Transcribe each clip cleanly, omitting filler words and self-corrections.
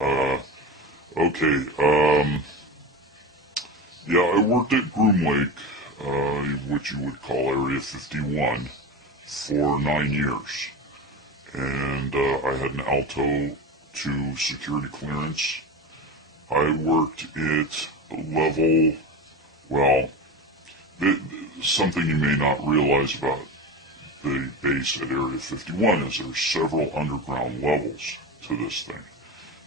Uh, okay, yeah, I worked at Groom Lake, which you would call Area 51, for 9 years. And I had an Alto 2 security clearance. I worked at level, well, something you may not realize about the base at Area 51 is there's several underground levels to this thing.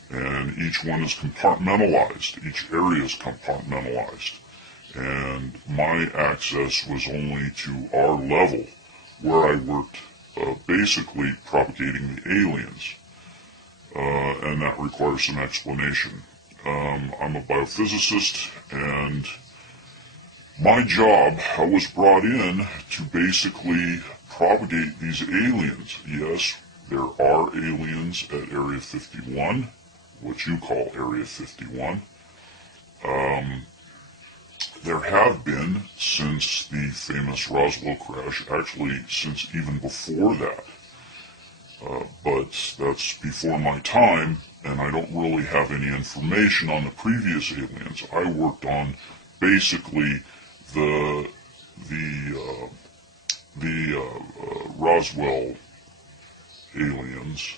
And each one is compartmentalized. Each area is compartmentalized. And my access was only to our level, where I worked basically propagating the aliens. And that requires some explanation. I'm a biophysicist, and my job, I was brought in to basically propagate these aliens. Yes, there are aliens at Area 51, what you call Area 51. There have been since the famous Roswell crash, actually since even before that. But that's before my time, and I don't really have any information on the previous aliens. I worked on basically the Roswell aliens,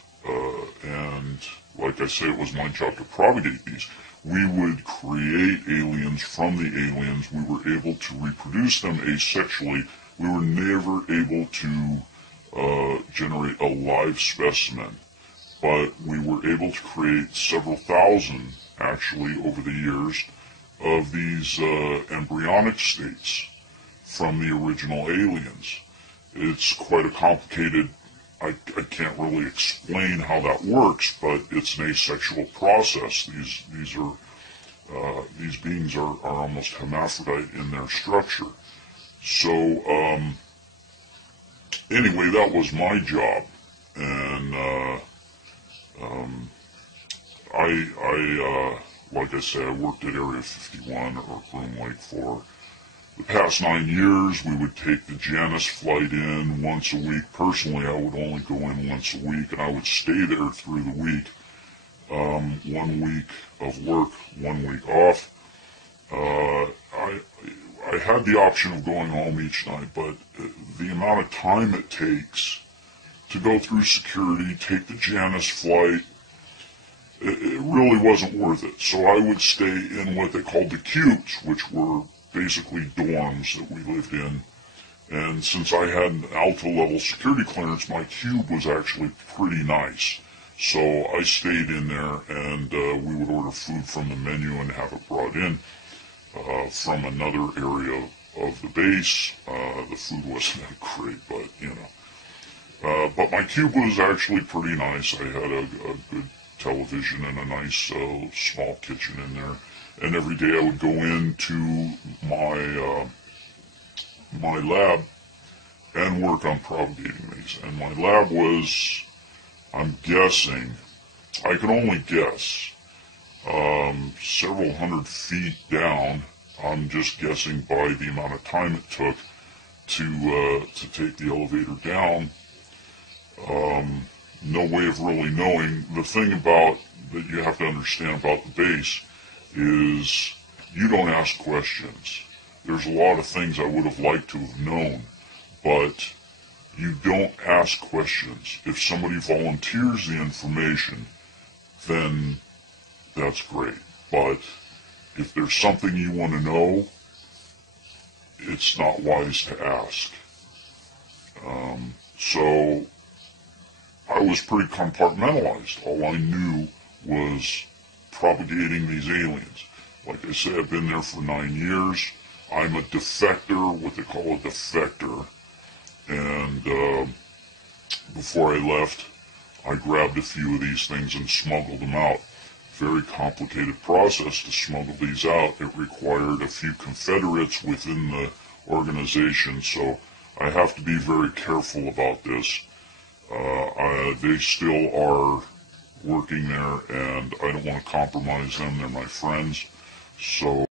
and like I say, it was my job to propagate these. We would create aliens from the aliens. We were able to reproduce them asexually. We were never able to generate a live specimen, but we were able to create several thousand, actually, over the years, of these embryonic states from the original aliens. It's quite a complicated, I can't really explain how that works, but it's an asexual process. These beings are almost hermaphrodite in their structure. So, anyway, that was my job, and like I said, I worked at Area 51 or Groom Lake for the past 9 years. We would take the Janus flight in once a week. Personally, I would only go in once a week, and I would stay there through the week. 1 week of work, 1 week off. I had the option of going home each night, but the amount of time it takes to go through security, take the Janus flight, it really wasn't worth it. So I would stay in what they called the cubes, which were basically dorms that we lived in. And since I had an Alto level security clearance, my cube was actually pretty nice. So I stayed in there, and we would order food from the menu and have it brought in from another area of the base. The food wasn't that great, but you know. But my cube was actually pretty nice. I had a good television and a nice small kitchen in there. And every day I would go into my my lab and work on propagating these. And my lab was, I'm guessing, I can only guess, several hundred feet down. I'm just guessing by the amount of time it took to take the elevator down. No way of really knowing. The thing about that you have to understand about the base is you don't ask questions. There's a lot of things I would have liked to have known, but you don't ask questions. If somebody volunteers the information, then that's great. But if there's something you want to know, it's not wise to ask. So I was pretty compartmentalized. All I knew was propagating these aliens. Like I said, I've been there for 9 years. I'm a defector, what they call a defector. And before I left, I grabbed a few of these things and smuggled them out. Very complicated process to smuggle these out. It required a few Confederates within the organization, so I have to be very careful about this. They still are working there, and I don't want to compromise them. They're my friends. So